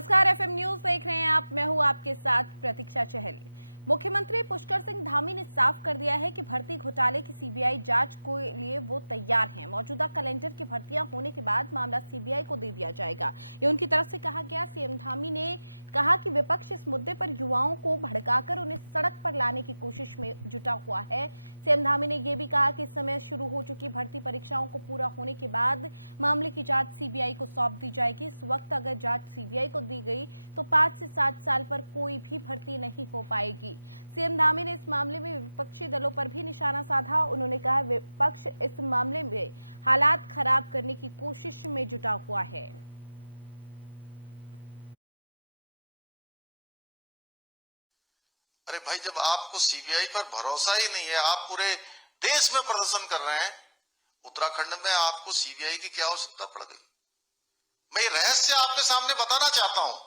नमस्कार, FM news देख रहे हैं आप। मैं हूं आपके साथ प्रतीक्षा चहल। मुख्यमंत्री पुष्कर सिंह धामी ने साफ कर दिया है कि भर्ती घोटाले की सीबीआई जांच के लिए वो तैयार हैं। मौजूदा कैलेंडर की भर्तियां होने के बाद मामला सीबीआई को दे दिया जाएगा, ये उनकी तरफ से कहा गया। सीएम धामी ने कहा कि विपक्ष इस मुद्दे पर युवाओं को भड़काकर उन्हें सड़क पर लाने की कोशिश में जुटा हुआ है। सीएम धामी ने यह भी कहा कि इस समय शुरू हो चुकी भर्ती परीक्षाओं को पूरा होने के बाद मामले की जांच सीबीआई को सौंप दी जाएगी। इस वक्त अगर जांच सीबीआई को दी गई तो 5 से 7 साल पर कोई भी भर्ती नहीं हो पाएगी। सीएम धामी ने इस मामले में विपक्षी दलों पर भी निशाना साधा। उन्होंने कहा विपक्ष इस मामले में हालात खराब करने की कोशिश में जुटा हुआ है। अरे भाई, जब आपको सीबीआई पर भरोसा ही नहीं है, आप पूरे देश में प्रदर्शन कर रहे हैं, उत्तराखंड में आपको सीबीआई की क्या आवश्यकता पड़ गई? मैं ये रहस्य आपके सामने बताना चाहता हूं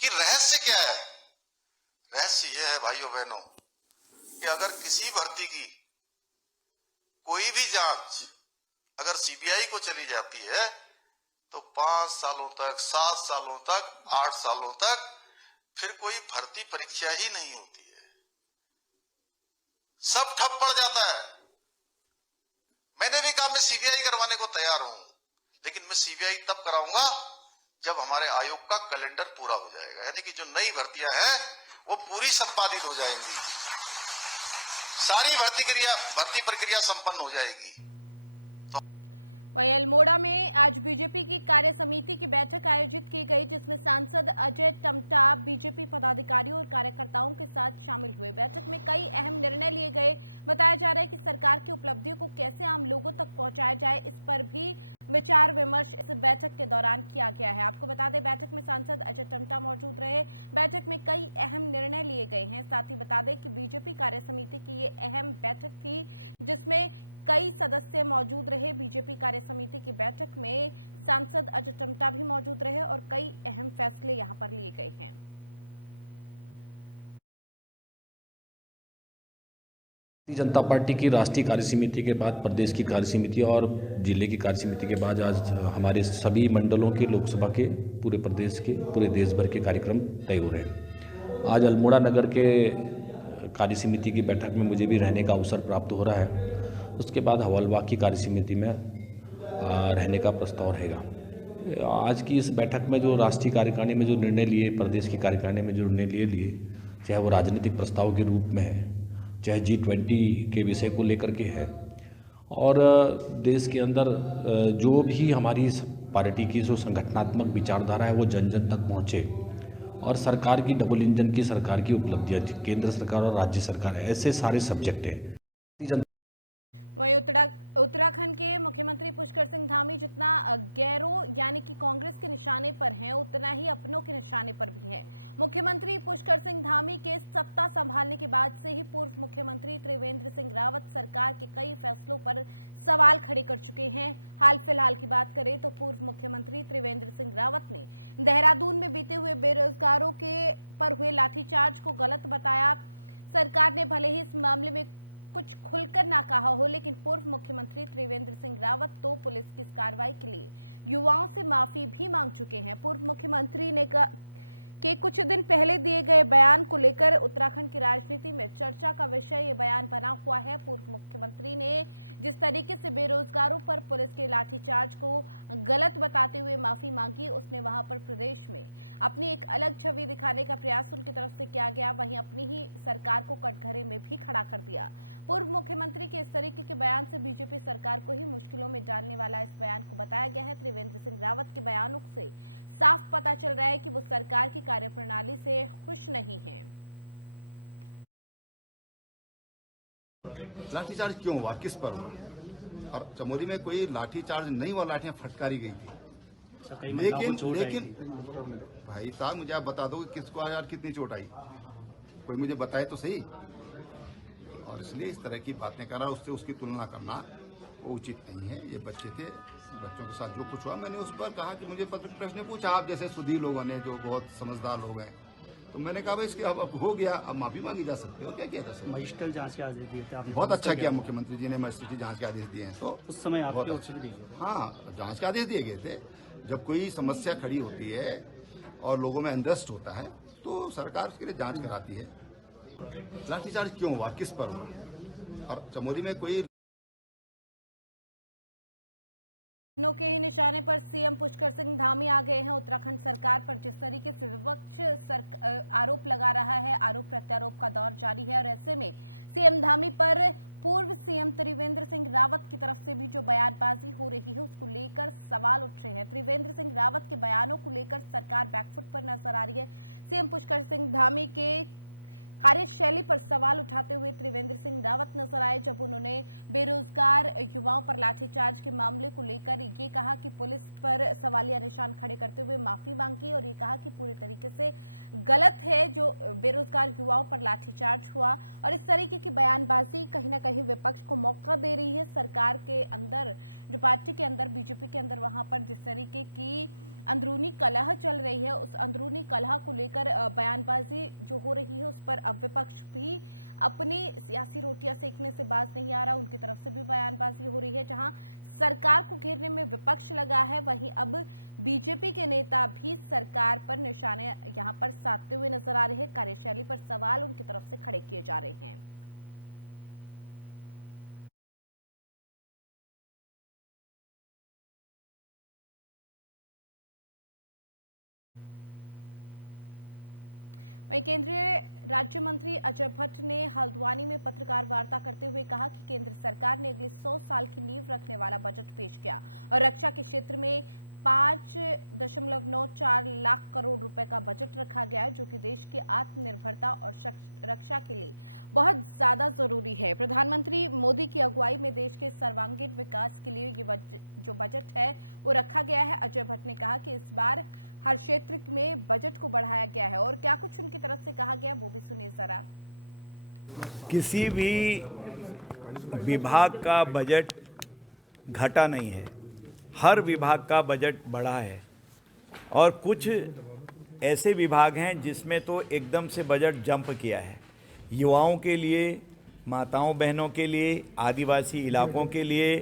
कि रहस्य क्या है। रहस्य यह है भाइयों बहनों कि अगर किसी भर्ती की कोई भी जांच अगर सीबीआई को चली जाती है तो 5 सालों तक, 7 सालों तक, 8 सालों तक फिर कोई भर्ती परीक्षा ही नहीं होती है, सब ठप पड़ जाता है। मैंने भी कहा मैं सीबीआई करवाने को तैयार हूं, लेकिन मैं सीबीआई तब कराऊंगा जब हमारे आयोग का कैलेंडर पूरा हो जाएगा, यानी कि जो नई भर्तियां हैं वो पूरी संपादित हो जाएंगी, सारी भर्ती प्रक्रिया संपन्न हो जाएगी। वहीं अल्मोड़ा में आज बीजेपी की कार्य समिति की बैठक आयोजित की गई, जिसमें सांसद अजय टम्टा बीजेपी पदाधिकारियों और कार्यकर्ताओं के साथ शामिल हुए। बैठक में कई अहम निर्णय लिए गए। बताया जा रहा है कि सरकार की उपलब्धियों को कैसे आम लोगों तक पहुंचाया जाए, इस पर भी विचार विमर्श इस बैठक के दौरान किया गया है। आपको बता दें, बैठक में सांसद अजय टम्टा मौजूद रहे। बैठक में कई अहम निर्णय लिए गए हैं। साथ ही बता दें कि बीजेपी कार्य समिति की ये अहम बैठक थी, जिसमें कई सदस्य मौजूद रहे। बीजेपी कार्य समिति की बैठक में सांसद अजय टम्टा भी मौजूद रहे और कई अहम फैसले यहां पर लिए गए हैं। भारतीय जनता पार्टी की राष्ट्रीय कार्य समिति के बाद प्रदेश की कार्य समिति और जिले की कार्य समिति के बाद आज हमारे सभी मंडलों के, लोकसभा के, पूरे प्रदेश के, पूरे देश भर के कार्यक्रम तय हो रहे हैं। आज अल्मोड़ा नगर के कार्य समिति की बैठक में मुझे भी रहने का अवसर प्राप्त हो रहा है। उसके बाद हवलबाग की कार्य समिति में रहने का प्रस्ताव रहेगा। आज की इस बैठक में जो राष्ट्रीय कार्यकारिणी में जो निर्णय लिए, प्रदेश की कार्यकारिणी में जो निर्णय लिए, चाहे वो राजनीतिक प्रस्ताव के रूप में है, चाहे G20 के विषय को लेकर के है, और देश के अंदर जो भी हमारी पार्टी की जो संगठनात्मक विचारधारा है वो जन जन तक पहुँचे, और सरकार की डबल इंजन की सरकार की उपलब्धियाँ, केंद्र सरकार और राज्य सरकार, ऐसे सारे सब्जेक्ट हैं। वहीं उत्तराखंड के मुख्यमंत्री पुष्कर सिंह धामी जितना गैरों यानी कि कांग्रेस के निशाने पर हैं, उतना ही अपनों के निशाने पर भी हैं। मुख्यमंत्री पुष्कर सिंह धामी के सत्ता संभालने के बाद से ही पूर्व मुख्यमंत्री त्रिवेंद्र सिंह रावत सरकार के कई फैसलों पर सवाल खड़े कर चुके हैं। हाल फिलहाल की बात करें तो पूर्व मुख्यमंत्री त्रिवेंद्र सिंह रावत ने देहरादून में बीते हुए बेरोजगारों के पर हुए लाठीचार्ज को गलत बताया। सरकार ने भले ही इस मामले में कुछ खुलकर ना कहा हो, लेकिन पूर्व मुख्यमंत्री त्रिवेंद्र सिंह रावत तो पुलिस की इस कार्रवाई के लिए युवाओं से माफी भी मांग चुके हैं। पूर्व मुख्यमंत्री ने के कुछ दिन पहले दिए गए बयान को लेकर उत्तराखंड की राजनीति में चर्चा का विषय ये बयान बना हुआ है। पूर्व मुख्यमंत्री ने जिस तरीके से बेरोजगारों पर पुलिस के लाठीचार्ज को गलत बताते हुए माफी मांगी, उसने वहां पर प्रदेश में अपनी एक अलग छवि दिखाने का प्रयास उनकी तरफ से किया गया, वहीं अपनी ही सरकार को कटघरे में भी खड़ा कर दिया। पूर्व मुख्यमंत्री के इस तरीके के बयान से बीजेपी सरकार को ही मुश्किलों में डालने वाला इस बयान को बताया गया है। त्रिवेंद्र सिंह रावत के बयानों से साफ पता चल रहा है कि वो सरकार की कार्यप्रणाली से खुश नहीं हैं। लाठीचार्ज क्यों हुआ, किस पर हुआ? और चमोली में कोई लाठीचार्ज नहीं हुआ, लाठियां फटकारी गई थी। लेकिन भाई साहब, मुझे आप बता दो कि किसको यार कितनी चोट आई, कोई मुझे बताए तो सही। और इसलिए इस तरह की बातें करना, उससे उसकी तुलना करना वो उचित नहीं है। ये बच्चे थे, बच्चों के साथ जो कुछ हुआ, मैंने उस पर कहा कि मुझे पत्रकार ने पूछा, आप जैसे सुधी लोगों ने जो बहुत समझदार लोग हैं, तो मैंने कहा भाई इसके अब हो गया, अब माफी मांगी जा सकती है, और क्या किया जा सकता है। मजिस्ट्रेट जांच के आदेश दिए थे आपने, बहुत अच्छा किया मुख्यमंत्री जी ने मजिस्ट्रेट जांच के आदेश दिए हैं। तो उस समय आपके ओर से भी दिए, हाँ, जांच के आदेश दिए गए थे, जब कोई समस्या खड़ी होती है और लोगों में अनरेस्ट होता है तो सरकार उसके लिए जांच कराती है। लाठीचार्ज क्यों हुआ, किस पर हुआ? और चमोली में कोई नो के ही निशाने पर सीएम पुष्कर सिंह धामी आ गए हैं। उत्तराखंड सरकार पर जिस तरीके से विपक्ष आरोप लगा रहा है, आरोप प्रत्यारोप का दौर जारी है और ऐसे में सीएम धामी पर पूर्व सीएम त्रिवेंद्र सिंह रावत की तरफ से भी जो बयानबाजी हो रही है उसको लेकर सवाल उठ रहे हैं। त्रिवेंद्र सिंह रावत के बयानों को लेकर सरकार बैकफुट पर नजर आ रही है। सीएम पुष्कर सिंह धामी के कार्यशैली पर सवाल उठाते हुए त्रिवेंद्र सिंह रावत नजर आए जब उन्होंने बेरोजगार युवाओं पर लाठीचार्ज के मामले को लेकर ये कहा कि पुलिस पर सवालिया निशान खड़े करते हुए माफी मांगी और ये कहा कि पूरे तरीके से गलत है जो बेरोजगार युवाओं पर लाठीचार्ज हुआ। और इस तरीके की बयानबाजी कहीं ना कहीं विपक्ष को मौका दे रही है। सरकार के अंदर, जो पार्टी के अंदर, बीजेपी के अंदर, वहां पर जिस तरीके की अंदरूनी कलह चल रही है, उस अंदरूनी कलह को लेकर बयानबाजी जो हो रही है उस पर अब विपक्ष भी अपनी सियासी रोटियां सेकने से बाज नहीं आ रहा। उनकी तरफ से भी बयानबाजी हो रही है। जहां सरकार को घेरने में विपक्ष लगा है, वहीं अब बीजेपी के नेता भी सरकार पर निशाने यहां पर साधते हुए नजर आ रहे हैं। कार्यशैली पर सवाल उनकी तरफ से खड़े किए जा रहे हैं। वहीं केंद्रीय राज्य मंत्री अजय भट्ट ने हल्द्वानी में पत्रकार वार्ता करते हुए कहा कि केंद्र सरकार ने अगले 100 साल की नींव रखने वाला बजट पेश किया और रक्षा के क्षेत्र में 5.94 लाख करोड़ रुपए का बजट रखा गया है, जो कि देश की आत्मनिर्भरता और रक्षा के लिए बहुत ज्यादा जरूरी है। प्रधानमंत्री मोदी की अगुवाई में देश के सर्वांगीण विकास के लिए ये जो बजट है वो रखा गया है। अजय भट्ट ने कहा कि इस बार हर क्षेत्र में बजट को बढ़ाया गया है और क्या कुछ उनकी तरफ से कहा गया वो भी सुनिए जरा। किसी भी विभाग का बजट घटा नहीं है, हर विभाग का बजट बढ़ा है और कुछ ऐसे विभाग हैं जिसमें तो एकदम से बजट जंप किया है। युवाओं के लिए, माताओं बहनों के लिए, आदिवासी इलाकों के लिए,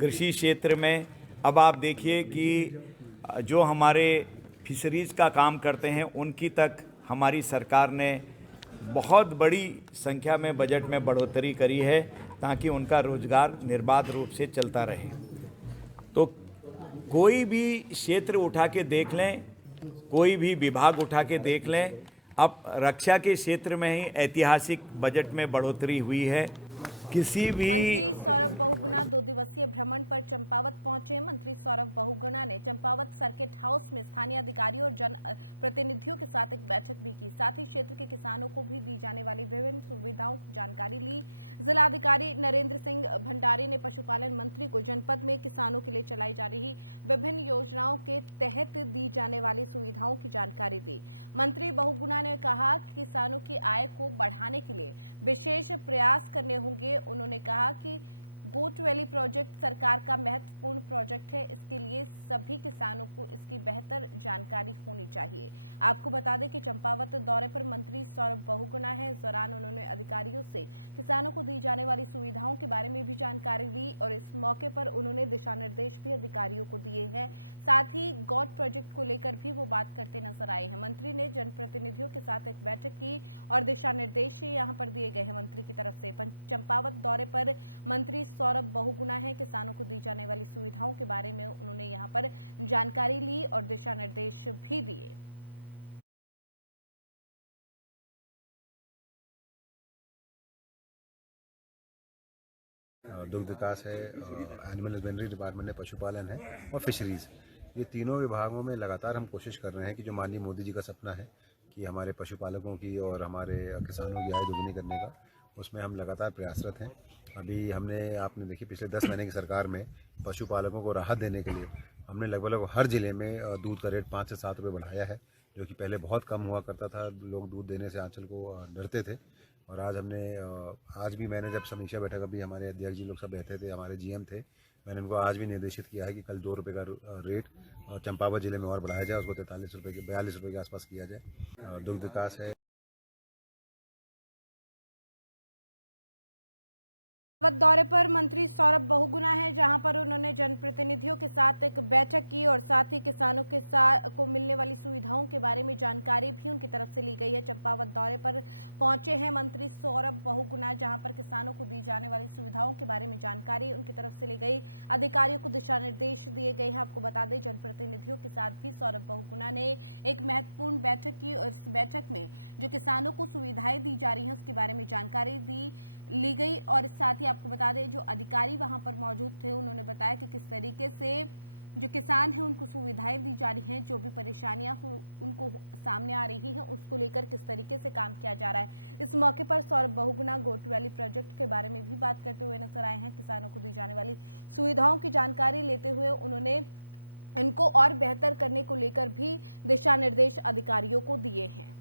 कृषि क्षेत्र में। अब आप देखिए कि जो हमारे फिशरीज़ का काम करते हैं उनकी तक हमारी सरकार ने बहुत बड़ी संख्या में बजट में बढ़ोतरी करी है ताकि उनका रोजगार निर्बाध रूप से चलता रहे। तो कोई भी क्षेत्र उठा के देख लें, कोई भी विभाग उठा के देख लें, अब रक्षा के क्षेत्र में ही ऐतिहासिक बजट में बढ़ोतरी हुई है। किसी भी मंत्री सौरभ बहुगुणा 2 दिवसीय भ्रमण पर चंपावत पहुंचे। मंत्री सौरभ बहुगुणा ने चंपावत सर्किट हाउस में स्थानीय अधिकारियों और जन प्रतिनिधियों के साथ एक बैठक भी की। साथ ही क्षेत्र के किसानों को भी दी जाने वाली विभिन्न सुविधाओं की जानकारी ली। जिलाधिकारी नरेंद्र सिंह भंडारी ने पशुपालन मंत्री को जनपद में किसानों के लिए चलाई जा रही विभिन्न योजनाओं के तहत दी जाने वाली सुविधाओं की जानकारी दी। मंत्री बहुगुणा ने कहा कि किसानों की आय को बढ़ाने के लिए विशेष प्रयास करने होंगे। उन्होंने कहा कि गोट वैली प्रोजेक्ट सरकार का महत्वपूर्ण प्रोजेक्ट है, इसके लिए सभी किसानों को इसकी बेहतर जानकारी होनी चाहिए। आपको बता दें कि चंपावत दौरे पर मंत्री सौरभ बहुगुणा है। इस दौरान उन्होंने अधिकारियों से किसानों को दी जाने वाली सुविधाओं के बारे में भी जानकारी ली और इस मौके पर उन्होंने दिशा निर्देश भी अधिकारियों को दिए हैं। साथ ही गॉड प्रोजेक्ट को लेकर भी वो बात करते नजर आए हैं। मंत्री ने जनप्रतिनिधियों के साथ एक बैठक की और दिशा निर्देश यहाँ पर दिए गए हैं मंत्री की तरफ से। चंपावत दौरे पर मंत्री सौरभ बहुगुणा है। किसानों को दी जाने वाली सुविधाओं के बारे में उन्होंने यहाँ पर जानकारी ली और दिशा निर्देश भी दिए। दुग्ध विकास है, एनिमल हस्बेंड्री डिपार्टमेंट है, पशुपालन है और फिशरीज़। ये तीनों विभागों में लगातार हम कोशिश कर रहे हैं कि जो माननीय मोदी जी का सपना है कि हमारे पशुपालकों की और हमारे किसानों की आय दोगुनी करने का, उसमें हम लगातार प्रयासरत हैं। अभी आपने देखी पिछले 10 महीने की सरकार में पशुपालकों को राहत देने के लिए हमने लगभग हर ज़िले में दूध का रेट 5 से 7 रुपये बढ़ाया है, जो कि पहले बहुत कम हुआ करता था। लोग दूध देने से आंचल को डरते थे और आज भी मैंने जब समीक्षा बैठक, अभी हमारे अध्यक्ष जी लोग सब बैठे थे, हमारे जीएम थे, मैंने उनको आज भी निर्देशित किया है कि कल 2 रुपये का रेट चंपावत जिले में और बढ़ाया जाए, उसको 42 रुपये के आसपास किया जाए। दुग्ध विकास है। दौरे पर मंत्री सौरभ बहुगुणा है, जहां पर उन्होंने जनप्रतिनिधियों के साथ एक बैठक की और साथ ही किसानों के साथ को मिलने वाली सुविधाओं के बारे में जानकारी भी उनकी तरफ से ली गई है। चंपावत दौरे पर पहुंचे हैं मंत्री सौरभ बहुगुणा, जहां पर किसानों को दी जाने वाली सुविधाओं के बारे में जानकारी उनकी तरफ से ली गई। अधिकारियों को दिशा निर्देश दिए गए हैं। आपको बता दें, जनप्रतिनिधियों के साथ भी सौरभ बहुगुणा ने एक महत्वपूर्ण बैठक की और इस बैठक में जो किसानों को सुविधाएं दी जा रही हैं उसके बारे में जानकारी ली गई। और साथ ही आपको बता दें, जो अधिकारी वहां पर मौजूद थे उन्होंने बताया कि किस तरीके से जो किसान हैं उनको सुविधाएं दी जा रही हैं, जो भी परेशानियां उनको सामने आ रही हैं उसको लेकर किस तरीके से काम किया जा रहा है। इस मौके पर सौरभ बहुगुणा गोट वैली प्रोजेक्ट के बारे में भी बात करते हुए नजर आए हैं। किसानों को दी जाने वाली सुविधाओं की जानकारी लेते हुए उन्होंने इनको और बेहतर करने को लेकर भी दिशा निर्देश अधिकारियों को दिए हैं।